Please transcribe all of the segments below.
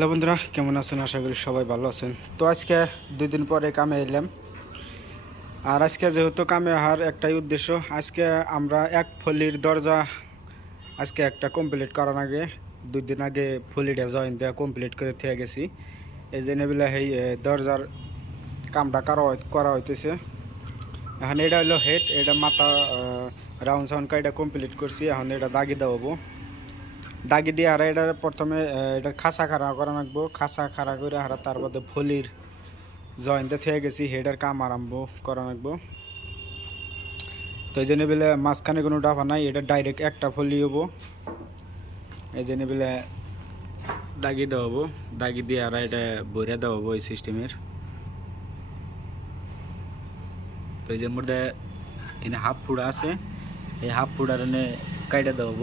Hello বন্ধুরা কেমন আছেন? আশা করি সবাই ভালো আছেন। তো আজকে দুই দিন পরে কামে এলাম। আর আজকে যেহেতু কামে আহার একটাই উদ্দেশ্য আজকে আমরা এক ফলির দরজা আজকে একটা কমপ্লিট করার আগে দুই দিন আগে ফলিটা জয়েন দেওয়া কমপ্লিট করে থেকে গেছি। এই জন্য বলে এ, দরজার কামটা করা করা হইতেছে। এখন এটা হলো হেড এটা মাথা রাউন্ড সাউন্ড এটা কমপ্লিট করছি এখন এটা দাগি দেওয়াবো। দাগি দিয়ে আর এটা প্রথমে আহ, এটা খাসা খাড়া করা রাখব খাসা খাড়া করে আর তার মধ্যে ফলির জয়েন্টে থেকে গেছি হেডের কাম আরম্ভ করা রাখব তো এই জন্য বলে মাঝখানে কোনো ডাফা নাই এটা ডাইরেক্ট একটা ফলি হব। এই জন্য বলে দাগি দেওয়া হব দাগি দিয়ে আর এটা বইরা দেওয়া হব এই সিস্টেমের। তো এই যে মধ্যে এনে হাফ ফুড়া আছে এই হাফ ফুড়ার এনে কাইটা দেওয়া হব।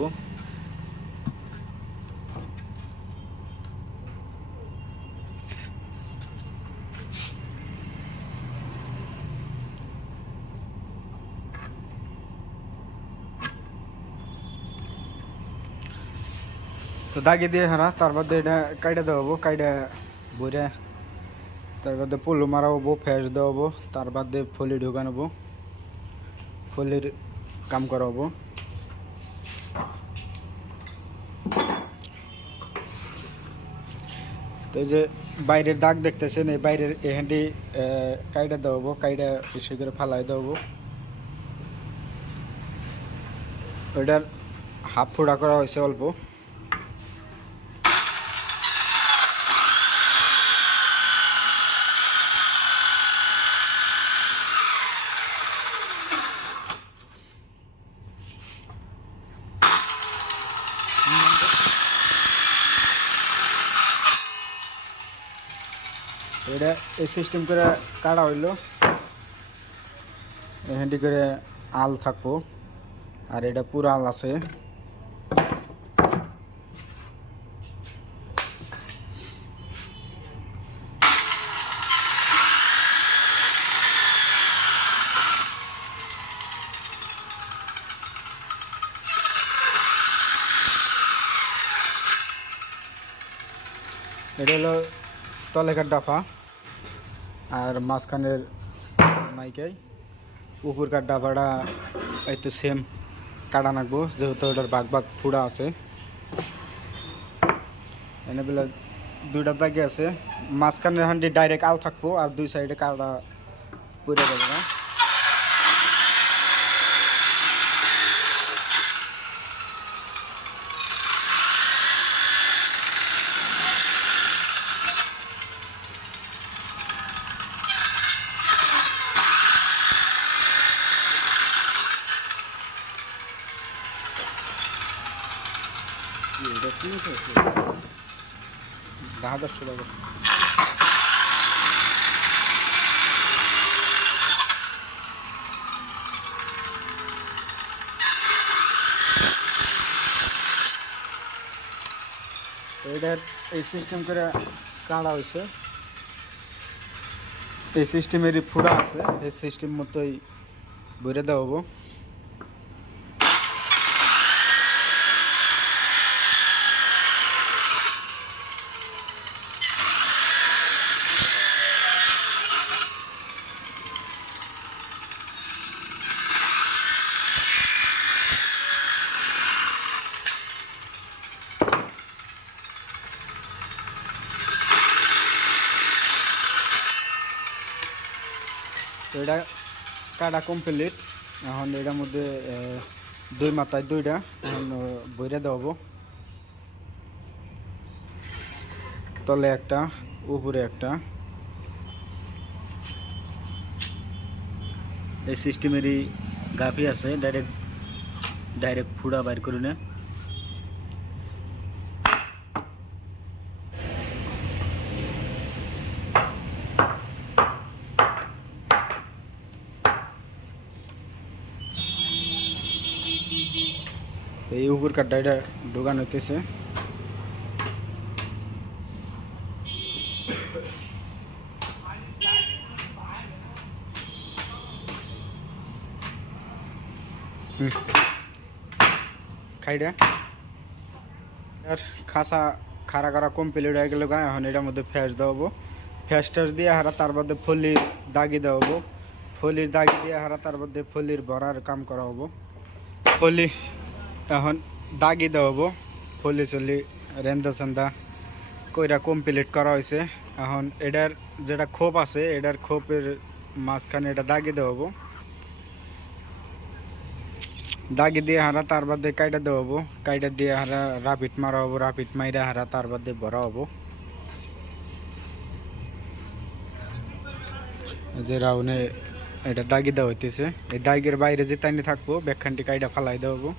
তো দাগে দিয়ে হারা তার মধ্যে এটা কাইটা দেওয়াবো কাইটা বইরে, তার মধ্যে পুলু মারাবো ফ্যাস দেওয়াবো তার বাদে ফলি ঢুকানোবো ফলির কাম করাবো তো যে বাইরের দাগ দেখতেছেন, এই বাইরের এখানটি কাইটা দেওয়াবো কাইটা বেশি করে ফালাই দেওয়াবো ওইটার হাফ ফোড়া করা হয়েছে অল্প। এটা এই সিস্টেম করে কাটা হইল। এখানটি করে আল থাকব। আর এটা পুরো আল আছে। এটা হলো তলেকার ডাফা। আর মাঝখানের মাইকাই উপরকার ডাফাটা এই তো সেম কাটা নাকবো, যেহেতু ওটার বাঘ বাঘ ফুড়া আছে। এনে বেলা দুইটা দাগে আছে। মাঝখানের হান্ডি ডাইরেক্ট আল থাকব আর দুই সাইডে কাটা পড়ে যাবে না। দশটা টাকা এটা এই সিস্টেম করে কাটা হয়েছে। এই সিস্টেমেরই ফুড়া আছে। এই সিস্টেম মতোই বইরে দেওয়া এটা কাটা কমপ্লিট এখন এটার মধ্যে দুই মাথায় দুইটা। এখন বইরা দেওয়াবো। তলে একটা, উপরে একটা। এই সিস্টেমেরই গাফি আছে ডাইরেক্ট ডাইরেক্ট ফুড়া বাইর করে নে। এই উপর কাঠটা এটা ঢোকানো হইতেছে। খাইডা। আর খাসা খাড়া খাড়া কমপ্লিট হয়ে গেলে গা, এখন এটার মধ্যে ফ্যাস দেওয়াবো। ফ্যাস ট্যাস দিয়ে হারা তার মধ্যে ফলির দাগি দেওয়াবো। ফলির দাগি দিয়ে হারা তার মধ্যে ফলির ভরার কাম করা হব ফলি এখন দাগি দেওয়াবো। ফলি চলি রেন্দা সেন্দা কইরা কমপ্লিট করা হয়েছে এখন এটার যেটা খোপ আছে এটার খোপের মাঝখানে এটা দাগি দেওয়াবো। দাগি দিয়ে হারা তার বাদে কাইটা দেওয়াবো। কাইটা দিয়ে হারা রাপিট মারা হব রাপিট মাইরা হারা তার বাদে ভরা হব যে রাউনে এটা দাগি দেওয়া হইতেছে। এই দাগের বাইরে যে টাইনে থাকব ব্যাখ্যানটি কাইটা ফালাই দেওয়াবো।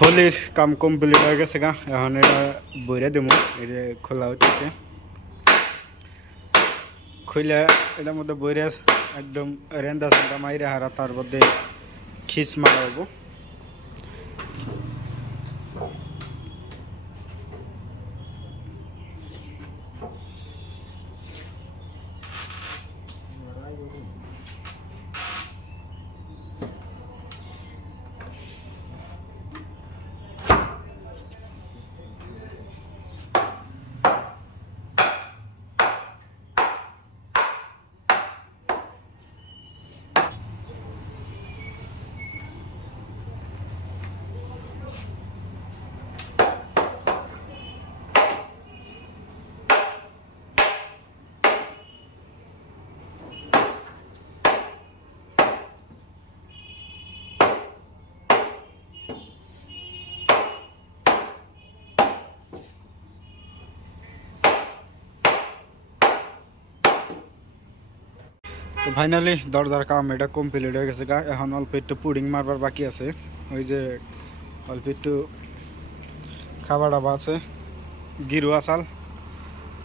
ফলির কাম কমপ্লিট হয়ে গেছে গা এখন এটা বইরে দেবো এটা খোলা হচ্ছে খুলে এটার মধ্যে বইরে একদম রেন্দা সেন্দা মাইরে হারা তার মধ্যে খিস মারা হব। তো ফাইনালি দরজার কাম এটা কমপ্লিট হয়ে গেছে গা। এখন অল্প একটু পুডিং মারবার বাকি আছে। ওই যে অল্প একটু খাবার ডাবা আছে গিরু আসাল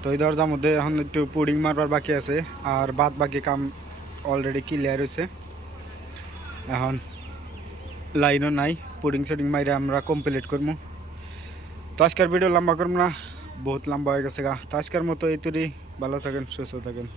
তো ওই দরজার মধ্যে এখন একটু পুডিং মারবার বাকি আছে, আর বাদ বাকি কাম অলরেডি ক্লিয়ার হয়েছে। এখন লাইনও নাই পুডিং শুডিং মাইরে আমরা কমপ্লিট করব তো আজকের ভিডিও লম্বা করব না, বহুত লম্বা হয়ে গেছে গা। তো আজকের মতো এই তৈরি ভালো থাকেন, সুস্থ থাকেন।